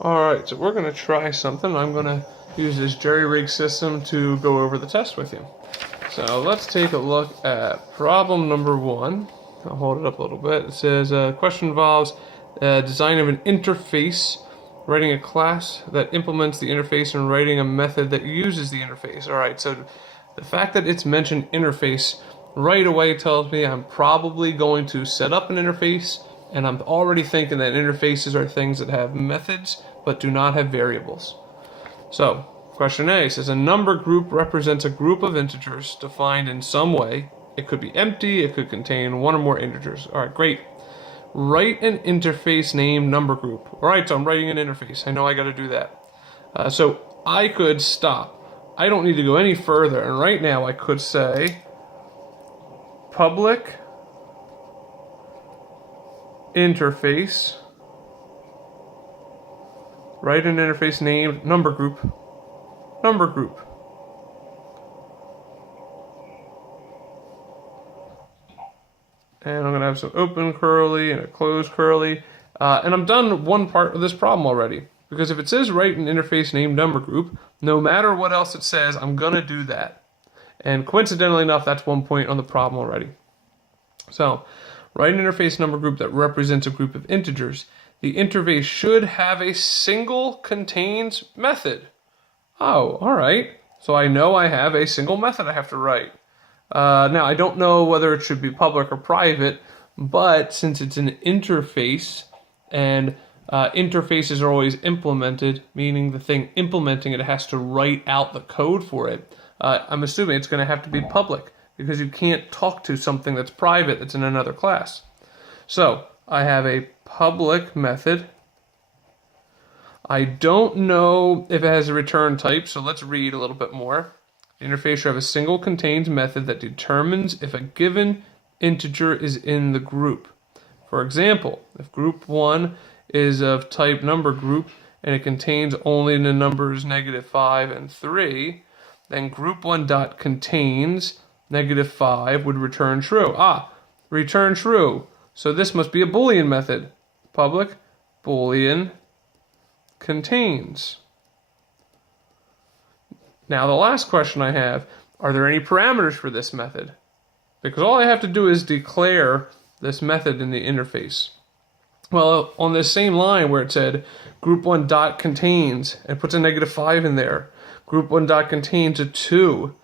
Alright, so we're going to try something. I'm going to use this jerry-rig system to go over the test with you. So let's take a look at problem number 1. I'll hold it up a little bit. It says, question involves design of an interface, writing a class that implements the interface, and writing a method that uses the interface. Alright, so the fact that it's mentioned interface right away tells me I'm probably going to set up an interface, and I'm already thinking that interfaces are things that have methods but do not have variables. So, question A says a number group represents a group of integers defined in some way. It could be empty, it could contain one or more integers. Alright, great. Write an interface named number group. Alright, so I'm writing an interface. I know I got to do that. So I could stop. I don't need to go any further, and right now I could say public interface, write an interface named number group. And I'm going to have some open curly and a closed curly. And I'm done one part of this problem already. Because if it says write an interface named number group, no matter what else it says, I'm going to do that. And coincidentally enough, that's 1 point on the problem already. So, write an interface number group that represents a group of integers. The interface should have a single contains method. Oh, alright. So I know I have a single method I have to write. Now, I don't know whether it should be public or private, but since it's an interface, and interfaces are always implemented, meaning the thing implementing it has to write out the code for it, I'm assuming it's going to have to be public, because you can't talk to something that's private that's in another class. So, I have a public method. I don't know if it has a return type, so let's read a little bit more. The interface should have a single contains method that determines if a given integer is in the group. For example, if group 1 is of type number group and it contains only the numbers -5 and 3, then group 1 dot contains -5 would return true. Return true. So this must be a Boolean method. Public Boolean contains. Now the last question I have, are there any parameters for this method? Because all I have to do is declare this method in the interface. Well, on this same line where it said group 1 dot contains and puts a -5 in there, group 1 dot contains a 2,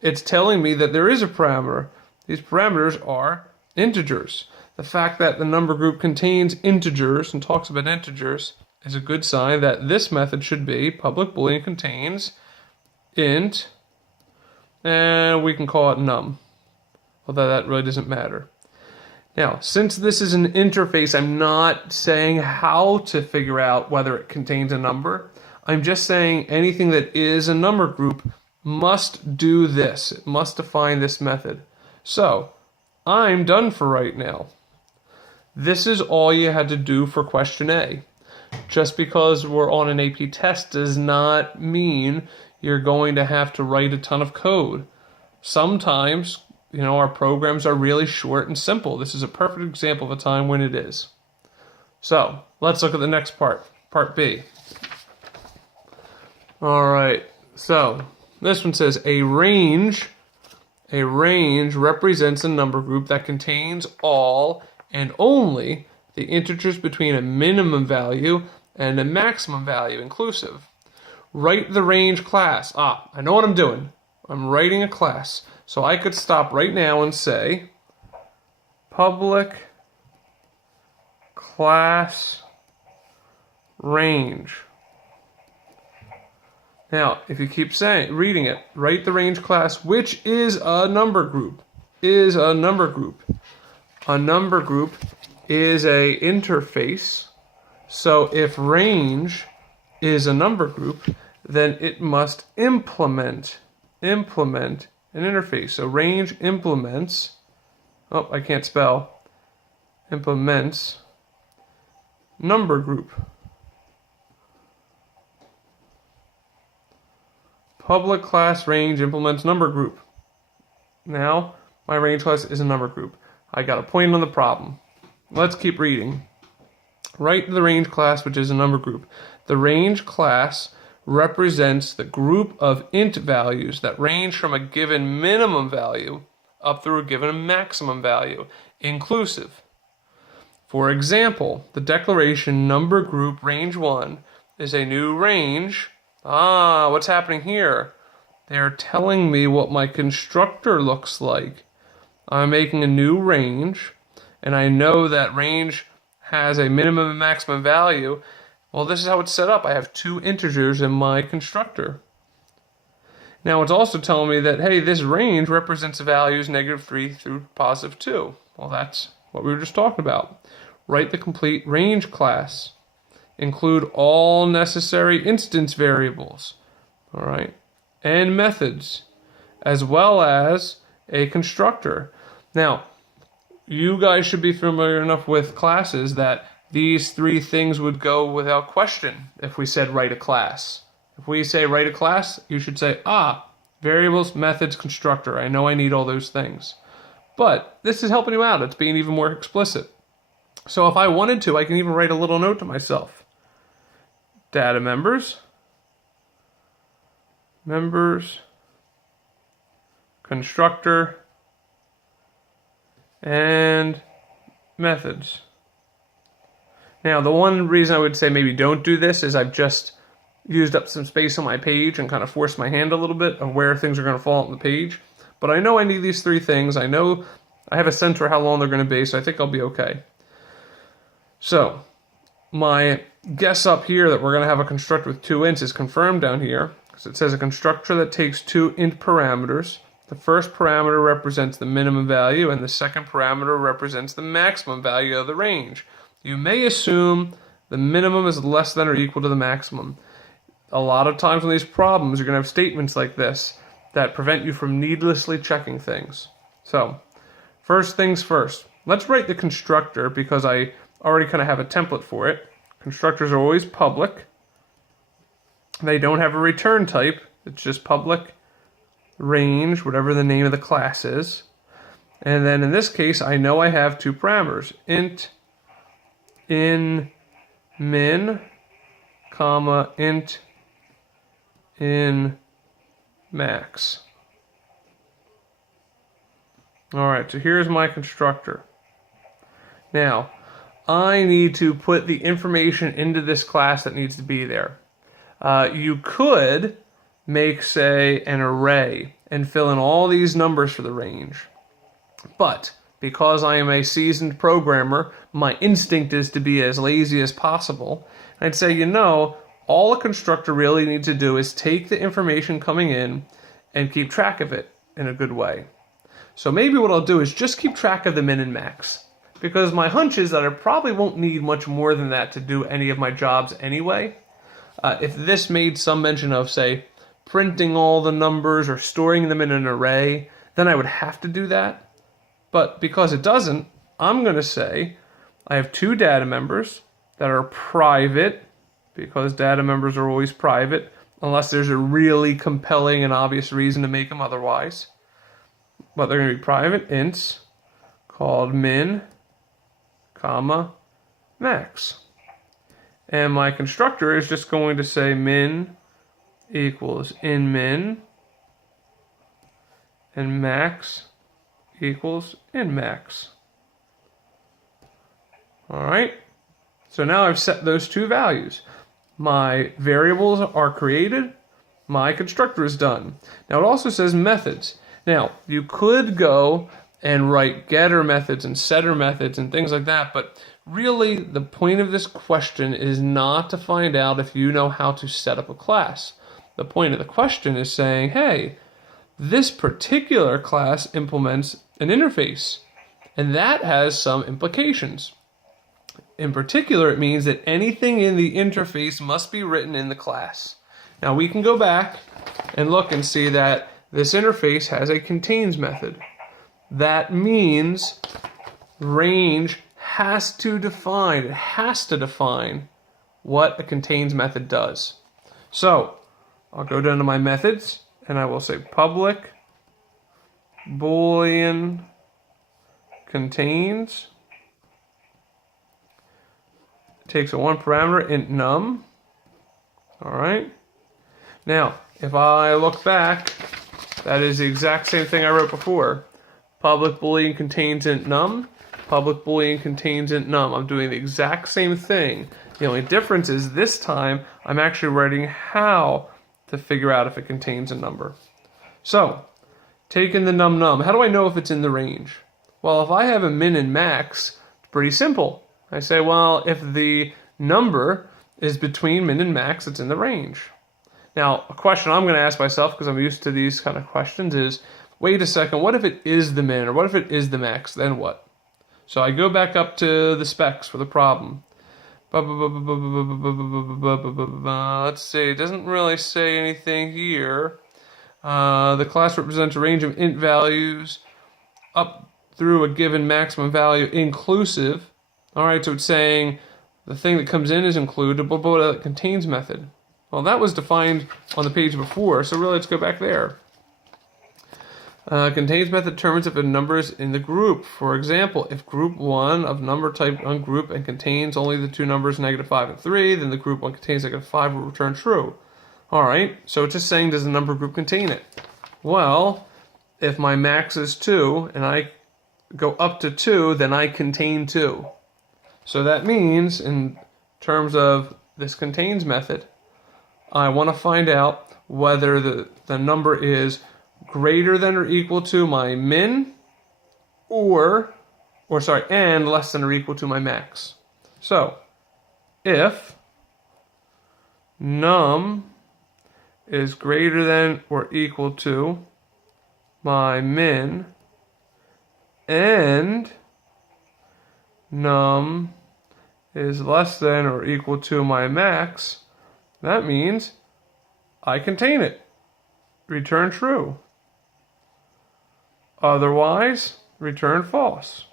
it's telling me that there is a parameter. These parameters are integers. The fact that the number group contains integers and talks about integers is a good sign that this method should be public Boolean contains int, and we can call it num, although that really doesn't matter. Now, since this is an interface, I'm not saying how to figure out whether it contains a number. I'm just saying anything that is a number group must do this. It must define this method. So, I'm done for right now. This is all you had to do for question A. Just because we're on an AP test does not mean you're going to have to write a ton of code. Sometimes, our programs are really short and simple. This is a perfect example of a time when it is. So, let's look at the next part, part B. Alright, so this one says a range represents a number group that contains all and only the integers between a minimum value and a maximum value inclusive. Write the range class. I know what I'm doing. I'm writing a class. So I could stop right now and say public class range. Now, if you keep reading it, write the range class, which is a number group. A number group is a interface. So if range is a number group, then it must implement an interface. So range implements, I can't spell, implements number group. Public class range implements number group. Now, my range class is a number group. I got a point on the problem. Let's keep reading. Write the range class, which is a number group. The range class represents the group of int values that range from a given minimum value up through a given maximum value, inclusive. For example, the declaration number group range 1 is a new range. What's happening here? They're telling me what my constructor looks like. I'm making a new range, and I know that range has a minimum and maximum value. Well, this is how it's set up. I have two integers in my constructor. Now it's also telling me that, hey, this range represents the values -3 through +2. Well, that's what we were just talking about. Write the complete range class. Include all necessary instance variables, all right, and methods, as well as a constructor. Now, you guys should be familiar enough with classes that these three things would go without question if we said write a class. If we say write a class, you should say, variables, methods, constructor. I know I need all those things. But this is helping you out. It's being even more explicit. So if I wanted to, I can even write a little note to myself. Data members, constructor, and methods. Now, the one reason I would say maybe don't do this is I've just used up some space on my page and kind of forced my hand a little bit of where things are going to fall on the page. But I know I need these three things. I know I have a sense for how long they're going to be, so I think I'll be okay. So, my guess up here that we're going to have a constructor with 2 ints is confirmed down here, because it says a constructor that takes 2 int parameters. The first parameter represents the minimum value, and the second parameter represents the maximum value of the range. You may assume the minimum is less than or equal to the maximum. A lot of times in these problems, you're going to have statements like this that prevent you from needlessly checking things. So, first things first. Let's write the constructor because I already kind of have a template for it. Constructors are always public. They don't have a return type. It's just public range, whatever the name of the class is. And then in this case, I know I have 2 parameters. Int in min, comma, int in max. Alright, so here's my constructor. Now, I need to put the information into this class that needs to be there. You could make, say, an array and fill in all these numbers for the range. But because I am a seasoned programmer, my instinct is to be as lazy as possible. I'd say, all a constructor really needs to do is take the information coming in and keep track of it in a good way. So maybe what I'll do is just keep track of the min and max. Because my hunch is that I probably won't need much more than that to do any of my jobs anyway. If this made some mention of, say, printing all the numbers or storing them in an array, then I would have to do that. But because it doesn't, I'm going to say I have 2 data members that are private, because data members are always private, unless there's a really compelling and obvious reason to make them otherwise. But they're going to be private ints called min, comma, max. And my constructor is just going to say min equals in min, and max equals in max. Alright, so now I've set those 2 values. My variables are created, my constructor is done. Now it also says methods. Now, you could go and write getter methods and setter methods and things like that, but really the point of this question is not to find out if you know how to set up a class. The point of the question is saying, hey, this particular class implements an interface, and that has some implications. In particular, it means that anything in the interface must be written in the class. Now we can go back and look and see that this interface has a contains method. That means range has to define what a contains method does. So I'll go down to my methods and I will say public boolean contains takes a one parameter int num. All right. Now, if I look back, that is the exact same thing I wrote before. Public boolean contains int num. Public boolean contains int num. I'm doing the exact same thing. The only difference is this time I'm actually writing how to figure out if it contains a number. So, taking the num num, how do I know if it's in the range? Well, if I have a min and max, it's pretty simple. I say, well, if the number is between min and max, it's in the range. Now, a question I'm going to ask myself, because I'm used to these kind of questions, is, wait a second, what if it is the min, or what if it is the max, then what? So I go back up to the specs for the problem. Let's see, it doesn't really say anything here. The class represents a range of int values up through a given maximum value inclusive. All right, so it's saying the thing that comes in is included, but what a contains method. Well, that was defined on the page before, so really let's go back there. Contains method determines if a number is in the group. For example, if group 1 of number type ungroup and contains only the two numbers -5 and 3, then the group 1 contains -5 will return true. Alright, so it's just saying, does the number group contain it? Well, if my max is 2 and I go up to 2, then I contain 2. So that means, in terms of this contains method, I want to find out whether the number is greater than or equal to my min and less than or equal to my max. So, if num is greater than or equal to my min and num is less than or equal to my max, that means I contain it. Return true. Otherwise, return false.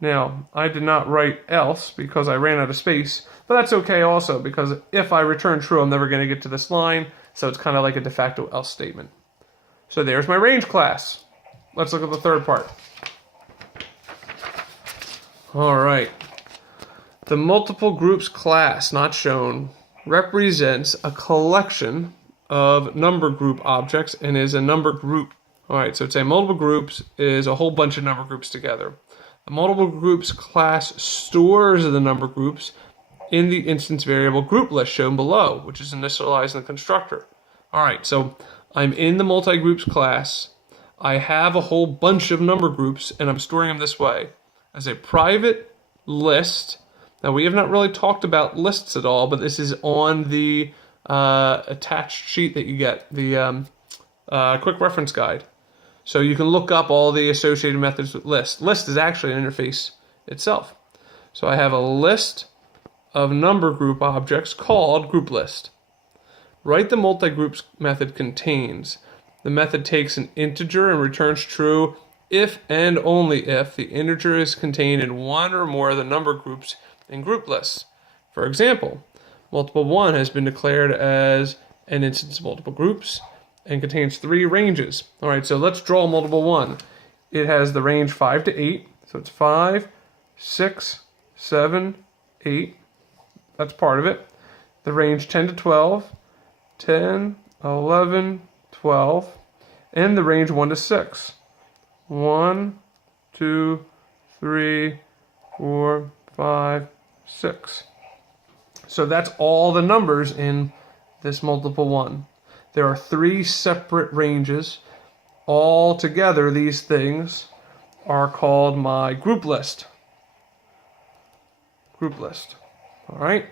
Now, I did not write else because I ran out of space, but that's okay also, because if I return true, I'm never going to get to this line, so it's kind of like a de facto else statement. So there's my range class. Let's look at the third part. All right. The multiple groups class, not shown, represents a collection of number group objects and is a number group. All right, so it's a multiple groups is a whole bunch of number groups together. The multiple groups class stores the number groups in the instance variable group list shown below, which is initialized in the constructor. All right, so I'm in the multi-groups class. I have a whole bunch of number groups, and I'm storing them this way. As a private list. Now, we have not really talked about lists at all, but this is on the attached sheet that you get, the quick reference guide. So you can look up all the associated methods with list. List is actually an interface itself. So I have a list of number group objects called group list. Write the multi-groups method contains. The method takes an integer and returns true if and only if the integer is contained in one or more of the number groups in group lists. For example, multiple 1 has been declared as an instance of multiple groups and contains 3 ranges. All right, so let's draw multiple 1. It has the range 5 to 8, so it's 5, 6, 7, 8. That's part of it. The range 10 to 12, 10, 11, 12, and the range 1 to 6. 1, 2, 3, 4, 5, 6. So that's all the numbers in this multiple 1. There are 3 separate ranges. All together, these things are called my group list. Group list. All right.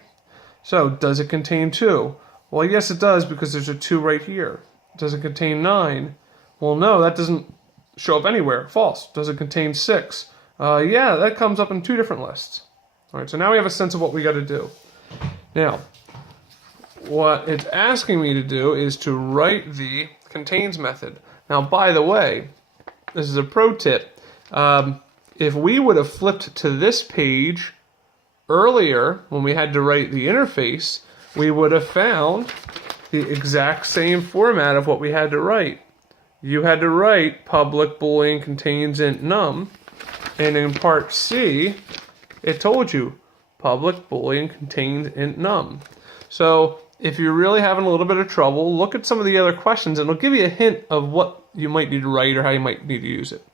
So does it contain 2? Well, yes, it does, because there's a 2 right here. Does it contain 9? Well, no, that doesn't show up anywhere. False. Does it contain 6? Yeah, that comes up in 2 different lists. All right, so now we have a sense of what we got to do. Now, what it's asking me to do is to write the contains method. Now, by the way, this is a pro tip. If we would have flipped to this page earlier when we had to write the interface, we would have found the exact same format of what we had to write. You had to write public boolean contains int num, and in part C, it told you public boolean contains int num. So if you're really having a little bit of trouble, look at some of the other questions and it'll give you a hint of what you might need to write or how you might need to use it.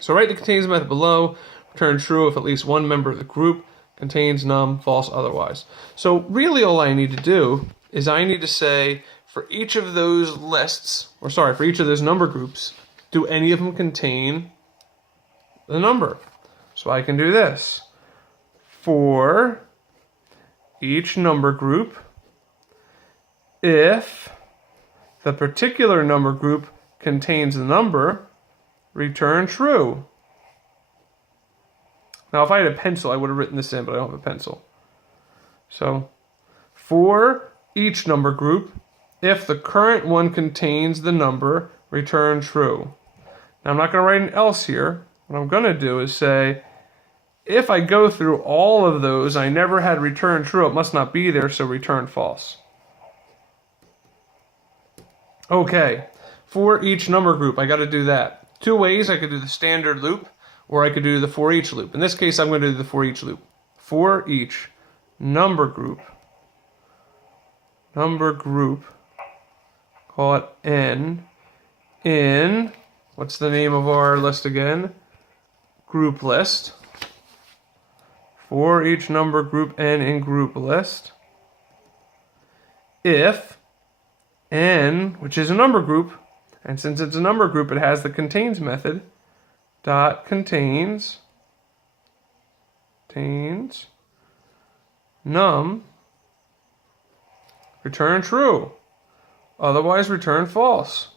So write the contains method below, return true if at least one member of the group contains num, false otherwise. So really all I need to do is I need to say for each of those lists, or sorry, for each of those number groups, do any of them contain the number? So I can do this. For each number group, if the particular number group contains the number, return true. Now, if I had a pencil, I would have written this in, but I don't have a pencil. So, for each number group, if the current one contains the number, return true. Now, I'm not going to write an else here. What I'm going to do is say, if I go through all of those, I never had return true, it must not be there, so return false. Okay, for each number group, I got to do that. Two ways, I could do the standard loop, or I could do the for each loop. In this case, I'm going to do the for each loop. For each number group, call it n, in, what's the name of our list again? Group list. For each number group n in group list, if n, which is a number group, and since it's a number group, it has the contains method, dot contains num, return true, otherwise return false.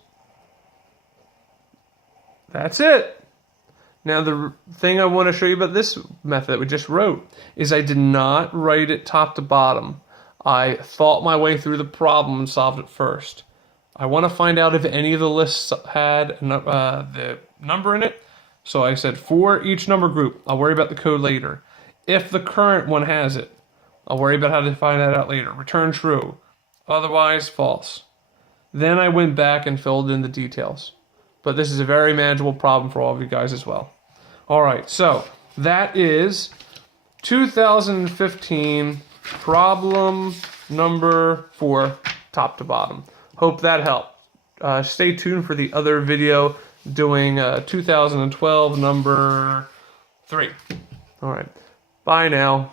That's it. Now the thing I want to show you about this method that we just wrote is I did not write it top to bottom. I thought my way through the problem and solved it first. I want to find out if any of the lists had the number in it. So I said for each number group, I'll worry about the code later. If the current one has it, I'll worry about how to find that out later. Return true, otherwise false. Then I went back and filled in the details. But this is a very manageable problem for all of you guys as well. All right, so that is 2015 problem number 4, top to bottom. Hope that helped. Stay tuned for the other video doing 2012 number 3. All right, bye now.